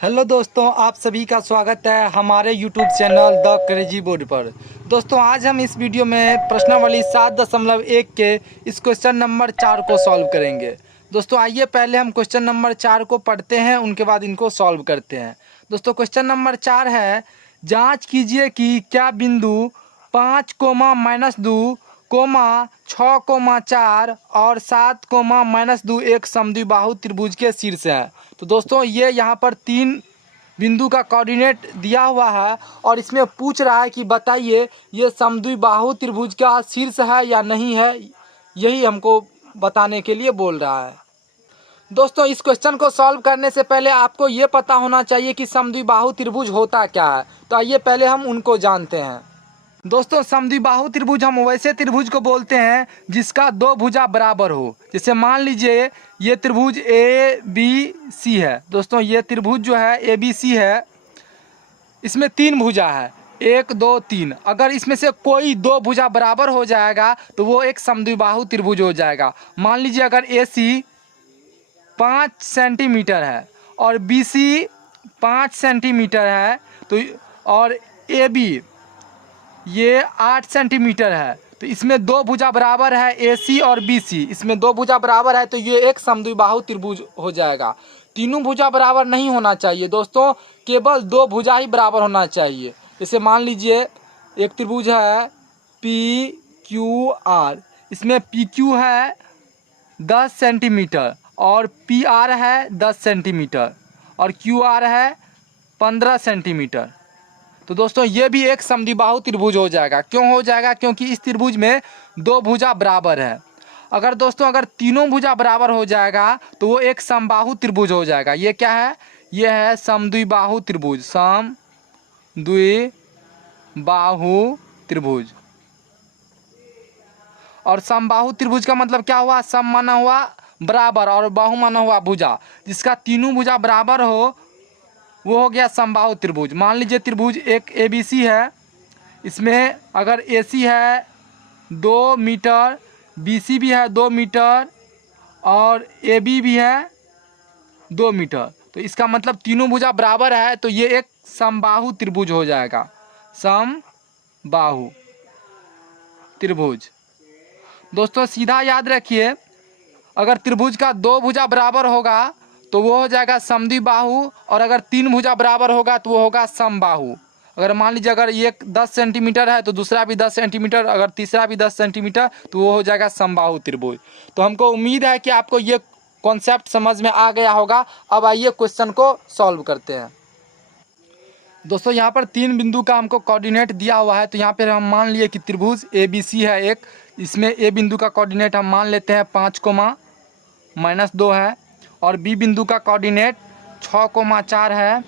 Hello दोस्तों, आप सभी का स्वागत है हमारे YouTube channel the crazy board पर। दोस्तों, आज हम इस वीडियो में प्रश्नावली 7.1 के इस क्वेश्चन नंबर 4 को सॉल्व करेंगे। दोस्तों, आइए पहले हम क्वेश्चन नंबर 4 को पढ़ते हैं, उनके बाद इनको सॉल्व करते हैं। दोस्तों, क्वेश्चन नंबर 4 है, जाँच कीजिए कि क्या बिंदु 5, -2, 6, 4 और 7, -2 एक समद्विबाहु त्रिभुज के शीर्ष है। तो दोस्तों, ये यहाँ पर 3 बिंदु का कोऑर्डिनेट दिया हुआ है और इसमें पूछ रहा है कि बताइए ये समद्विबाहु त्रिभुज का शीर्ष है या नहीं है, यही हमको बताने के लिए बोल रहा है। दोस्तों, इस क्वेश्चन को सॉल्व करने से पहले आपको ये पता होना चाहिए कि समद्विबाहु त्रिभुज होता क्या है। तो आइए पहले हम उनको जानते हैं। दोस्तों, समद्विबाहु त्रिभुज हम वैसे त्रिभुज को बोलते हैं जिसका 2 भुजा बराबर हो। जैसे मान लीजिए ये त्रिभुज ए बी सी है। दोस्तों, ये त्रिभुज जो है ए बी सी है, इसमें 3 भुजा है, 1 2 3। अगर इसमें से कोई 2 भुजा बराबर हो जाएगा तो वो एक समद्विबाहु त्रिभुज हो जाएगा। मान लीजिए अगर ए सी 5 सेंटीमीटर है और बी सी 5 सेंटीमीटर है तो और ए बी ये 8 सेंटीमीटर है, तो इसमें 2 भुजा बराबर है ए सी और बी सी, इसमें 2 भुजा बराबर है तो ये एक समद्विबाहु त्रिभुज हो जाएगा। तीनों भुजा बराबर नहीं होना चाहिए दोस्तों, केवल 2 भुजा ही बराबर होना चाहिए। जैसे मान लीजिए एक त्रिभुज है पी क्यू आर, इसमें पी क्यू है 10 सेंटीमीटर और पी आर है 10 सेंटीमीटर और क्यू आर है 15 सेंटीमीटर। तो दोस्तों, ये भी एक समद्विबाहु त्रिभुज हो जाएगा। क्यों हो जाएगा? क्योंकि इस त्रिभुज में 2 भुजा बराबर है। अगर तीनों भुजा बराबर हो जाएगा तो वो एक समबाहु त्रिभुज हो जाएगा। ये क्या है? ये है समद्विबाहु त्रिभुज, समद्विबाहु त्रिभुज। और समबाहु त्रिभुज का मतलब क्या हुआ? सम माना हुआ बराबर और बाहु माना हुआ भुजा, जिसका तीनों भुजा बराबर हो वो हो गया समबाहु त्रिभुज। मान लीजिए त्रिभुज एक ए बी सी है, इसमें अगर ए सी है 2 मीटर, बी सी भी है 2 मीटर और ए बी भी है 2 मीटर, तो इसका मतलब तीनों भुजा बराबर है तो ये एक समबाहु त्रिभुज हो जाएगा, समबाहु त्रिभुज। दोस्तों, सीधा याद रखिए, अगर त्रिभुज का 2 भुजा बराबर होगा तो वो हो जाएगा समद्विबाहु, और अगर 3 भुजा बराबर होगा तो वो होगा समबाहु। अगर मान लीजिए अगर एक 10 सेंटीमीटर है तो दूसरा भी 10 सेंटीमीटर, अगर तीसरा भी 10 सेंटीमीटर तो वो हो जाएगा समबाहु त्रिभुज। तो हमको उम्मीद है कि आपको ये कॉन्सेप्ट समझ में आ गया होगा। अब आइए क्वेश्चन को सॉल्व करते हैं। दोस्तों, यहाँ पर 3 बिंदु का हमको कोऑर्डिनेट दिया हुआ है। तो यहाँ पर हम मान लिए कि त्रिभुज ए बी सी है एक, इसमें ए बिंदु का कोऑर्डिनेट हम मान लेते हैं 5, -2 है, और बी बिंदु का कोऑर्डिनेट 6, 4 है,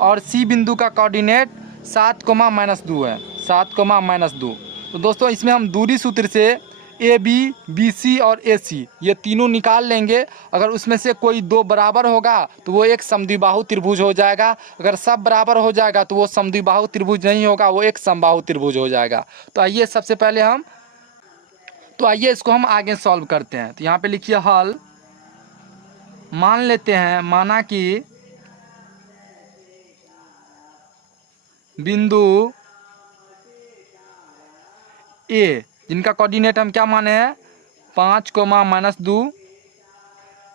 और सी बिंदु का कोऑर्डिनेट 7, -2 है, 7, -2। तो दोस्तों, इसमें हम दूरी सूत्र से ए बी, बी सी और ए सी ये तीनों निकाल लेंगे। अगर उसमें से कोई 2 बराबर होगा तो वो एक समद्विबाहु त्रिभुज हो जाएगा। अगर सब बराबर हो जाएगा तो वो समद्विबाहु त्रिभुज नहीं होगा, वो एक समबाहु त्रिभुज हो जाएगा। तो आइए सबसे पहले इसको हम आगे सॉल्व करते हैं। तो यहाँ पे लिखिए हल। मान लेते हैं, माना कि बिंदु ए, जिनका कोऑर्डिनेट हम क्या माने हैं 5, -2,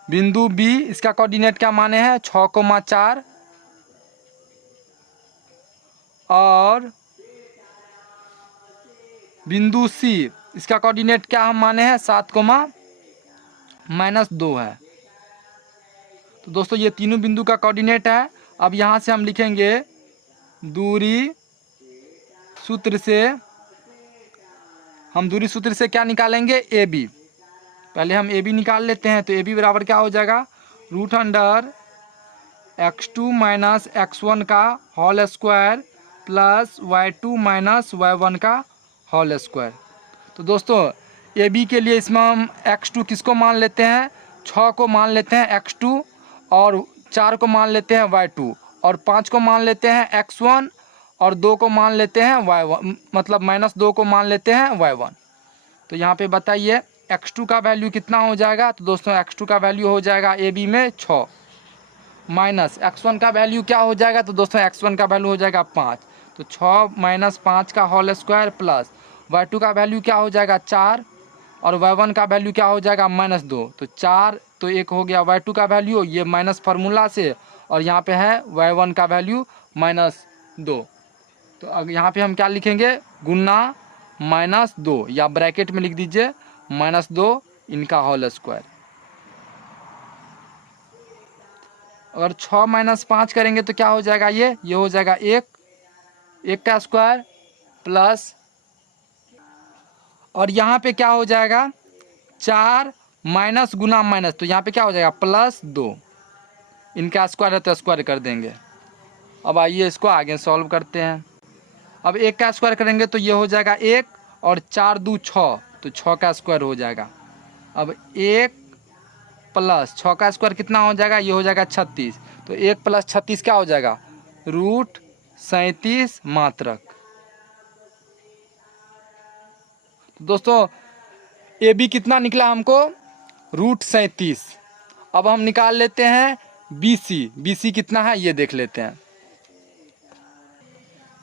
बिंदु बी, इसका कोऑर्डिनेट क्या माने हैं 6, 4, और बिंदु सी, इसका कोऑर्डिनेट क्या हम माने हैं 7, -2 है। तो दोस्तों, ये तीनों बिंदु का कोऑर्डिनेट है। अब यहाँ से हम लिखेंगे दूरी सूत्र से क्या निकालेंगे ए बी। पहले हम ए बी निकाल लेते हैं। तो ए बी बराबर क्या हो जाएगा √x2 - x1 का whole square plus y2 - y1 का होल स्क्वायर। तो दोस्तों, ए बी के लिए इसमें हम x2 किसको मान लेते हैं 6 को मान लेते हैं x2, और 4 को मान लेते हैं y2, और 5 को मान लेते हैं x1, और 2 को मान लेते हैं y1, मतलब -2 को मान लेते हैं y1। तो यहाँ पे बताइए x2 का वैल्यू कितना हो जाएगा। तो दोस्तों, x2 का वैल्यू हो जाएगा ए बी में 6, माइनस x1 का वैल्यू क्या हो जाएगा, तो दोस्तों x1 का वैल्यू हो जाएगा 5, तो 6 माइनस 5 का होल स्क्वायर प्लस y2 का वैल्यू क्या हो जाएगा 4 और y1 का वैल्यू क्या हो जाएगा -2। तो 4 तो एक हो गया y2 का वैल्यू, ये माइनस फार्मूला से, और यहाँ पे है y1 का वैल्यू -2। तो अब यहाँ पे हम क्या लिखेंगे, गुना -2 या ब्रैकेट में लिख दीजिए -2 इनका होल स्क्वायर। अगर 6 माइनस 5 करेंगे तो क्या हो जाएगा, ये हो जाएगा 1 का स्क्वायर प्लस, और यहाँ पे क्या हो जाएगा 4 माइनस गुना माइनस, तो यहाँ पे क्या हो जाएगा +2, इनका स्क्वायर है तो स्क्वायर कर देंगे। अब आइए इसको आगे सॉल्व करते हैं। अब 1 का स्क्वायर करेंगे तो ये हो जाएगा 1 और 4 दूनी 6, तो 6 का स्क्वायर हो जाएगा। अब 1 प्लस 6 का स्क्वायर कितना हो जाएगा, ये हो जाएगा 36, तो 1 + 36 क्या हो जाएगा √37 मात्रक। तो दोस्तों ए बी कितना निकला हमको √37। अब हम निकाल लेते हैं बी सी कितना है ये देख लेते हैं।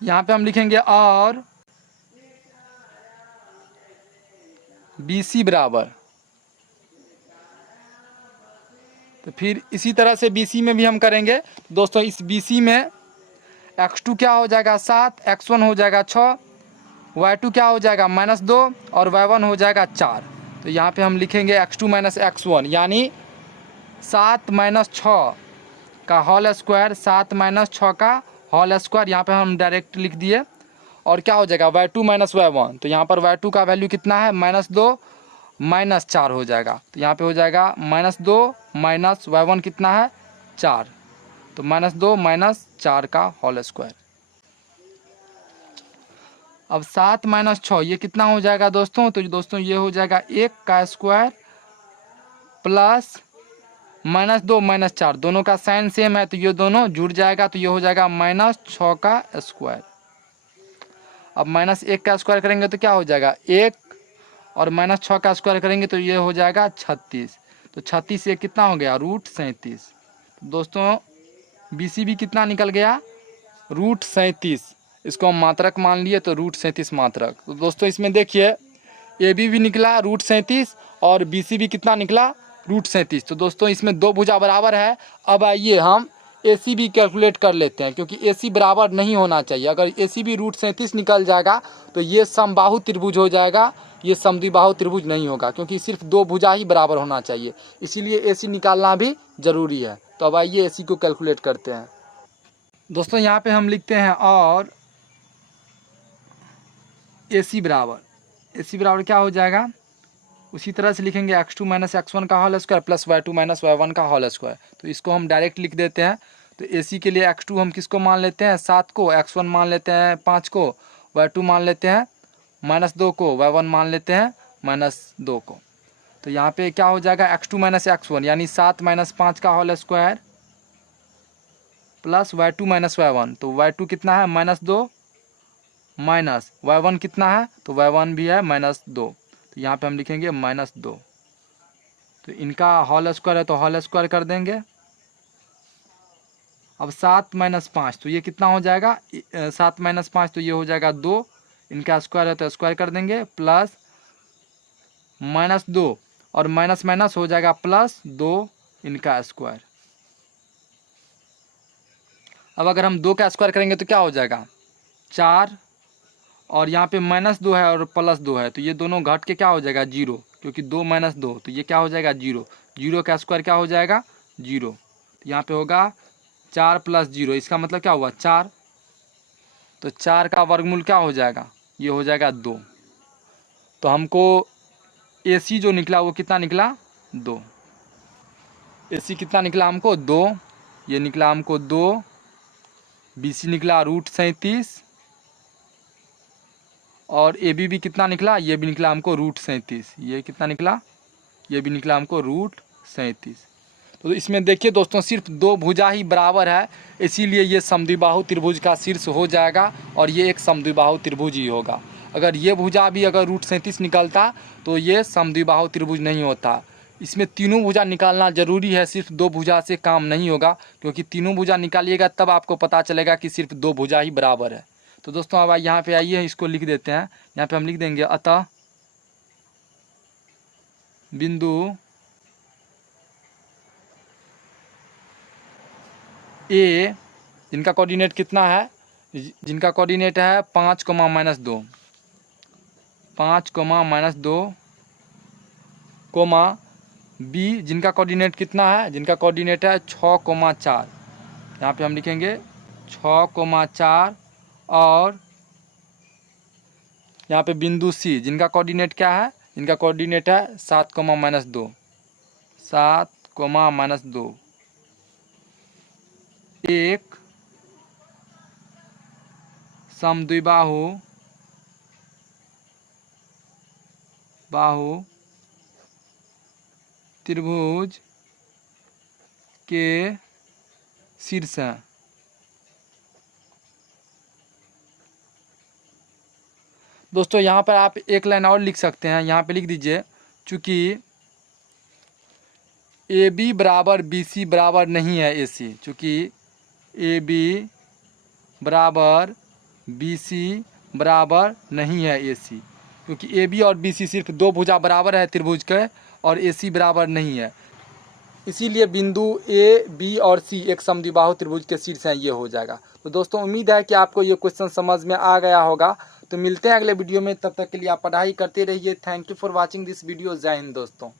यहाँ पे हम लिखेंगे और बी सी बराबर, तो फिर इसी तरह से बी सी में भी हम करेंगे। दोस्तों इस बी सी में x2 क्या हो जाएगा 7, x1 हो जाएगा 6, y2 क्या हो जाएगा -2 और y1 हो जाएगा 4। तो यहाँ पे हम लिखेंगे x2 - x1 यानी 7 - 6 का होल स्क्वायर, 7 - 6 का होल स्क्वायर, यहाँ पे हम डायरेक्ट लिख दिए। और क्या हो जाएगा y2 - y1, तो यहाँ पर y2 का वैल्यू कितना है -2 -4 हो जाएगा, तो यहाँ पे हो जाएगा -2 माइनस y1 कितना है 4, तो -2 - 4 का होल स्क्वायर। अब 7 - 6 ये कितना हो जाएगा दोस्तों, तो दोस्तों ये हो जाएगा 1 का स्क्वायर प्लस -2 - 4, दोनों का साइन सेम है तो ये दोनों जुड़ जाएगा, तो ये हो जाएगा -6 का स्क्वायर। अब -1 का स्क्वायर करेंगे तो क्या हो जाएगा 1 और -6 का स्क्वायर करेंगे तो ये हो जाएगा 36, तो 36 से कितना हो गया √37। दोस्तों बी सी भी कितना निकल गया √37, इसको हम मात्रक मान लिए तो √37 मात्रक। तो दोस्तों इसमें देखिए ए बी भी निकला √37 और बी सी भी कितना निकला √37। तो दोस्तों इसमें दो भुजा बराबर है। अब आइए हम ए सी भी कैलकुलेट कर लेते हैं, क्योंकि ए सी बराबर नहीं होना चाहिए। अगर ए सी भी √37 निकल जाएगा तो ये समबाहु त्रिभुज हो जाएगा, ये समद्विबाहु त्रिभुज नहीं होगा, क्योंकि सिर्फ दो भुजा ही बराबर होना चाहिए, इसीलिए ए सी निकालना भी ज़रूरी है। तो अब आइए ए सी को कैलकुलेट करते हैं। दोस्तों यहाँ पे हम लिखते हैं और ए सी बराबर क्या हो जाएगा, उसी तरह से लिखेंगे x2 - x1 का whole square plus y2 - y1 का होल स्क्वायर। तो इसको हम डायरेक्ट लिख देते हैं। तो ए सी के लिए x2 हम किसको मान लेते हैं 7 को, x1 मान लेते हैं 5 को, y2 मान लेते हैं -2 को, y1 मान लेते हैं -2 को। तो यहाँ पे क्या हो जाएगा x2 - x1 यानी 7 - 5 का whole square plus y2 - y1, तो y2 कितना है -2 माइनस y1 कितना है, तो y1 भी है -2, तो यहाँ पे हम लिखेंगे -2। तो इनका होल स्क्वायर है तो होल स्क्वायर कर देंगे। अब 7 - 5 तो ये कितना हो जाएगा 7 - 5 तो ये हो जाएगा 2, इनका स्क्वायर है तो स्क्वायर कर देंगे, प्लस -2 और माइनस माइनस हो जाएगा +2 इनका स्क्वायर। अब अगर हम 2 का स्क्वायर करेंगे तो क्या हो जाएगा 4, और यहाँ पे -2 है और +2 है तो ये दोनों घट के क्या हो जाएगा 0, क्योंकि 2 - 2 तो ये क्या हो जाएगा 0, 0 का स्क्वायर क्या हो जाएगा 0। तो यहाँ पे होगा 4 + 0, इसका मतलब क्या हुआ 4, तो 4 का वर्गमूल क्या हो जाएगा ये हो जाएगा 2। तो हमको AC जो निकला वो कितना निकला 2, AC कितना निकला हमको 2, ये निकला हमको 2, BC निकला √37 और AB भी कितना निकला, ये भी निकला हमको √37, ये कितना निकला, ये भी निकला हमको √37। तो इसमें देखिए दोस्तों सिर्फ दो भुजा ही बराबर है, इसीलिए ये समद्विबाहु त्रिभुज का शीर्ष हो जाएगा और ये एक समद्विबाहु त्रिभुज ही होगा। अगर ये भुजा भी अगर √37 निकलता तो ये समद्विबाहु त्रिभुज नहीं होता, इसमें तीनों भुजा निकालना ज़रूरी है, सिर्फ दो भुजा से काम नहीं होगा, क्योंकि तीनों भुजा निकालिएगा तब आपको पता चलेगा कि सिर्फ दो भुजा ही बराबर है। तो दोस्तों अब यहाँ पे आइए, इसको लिख देते हैं। यहाँ पे हम लिख देंगे अतः बिंदु ए, जिनका कोऑर्डिनेट कितना है, जिनका कोऑर्डिनेट है 5,-2, 5,-2, कोमा बी, जिनका कोऑर्डिनेट कितना है, जिनका कोऑर्डिनेट है 6,4। यहाँ पे हम लिखेंगे 6,4, और यहाँ पे बिंदु सी, जिनका कोऑर्डिनेट क्या है, जिनका कोऑर्डिनेट है 7,-2, 7,-2, एक समद्विबाहु त्रिभुज के शीर्ष हैं। दोस्तों यहाँ पर आप एक लाइन और लिख सकते हैं, यहाँ पे लिख दीजिए, चूँकि ए बी बराबर बी सी बराबर नहीं है ए सी, चूँकि ए बी बराबर बी सी बराबर नहीं है ए सी, क्योंकि ए बी और बी सी सिर्फ दो भुजा बराबर है त्रिभुज के, और ए सी बराबर नहीं है। इसीलिए बिंदु ए बी और सी एक समद्विबाहु त्रिभुज के शीर्ष हैं, ये हो जाएगा। तो दोस्तों उम्मीद है कि आपको ये क्वेश्चन समझ में आ गया होगा। तो मिलते हैं अगले वीडियो में, तब तक के लिए आप पढ़ाई करते रहिए। Thank you for watching this video. जय हिंद दोस्तों।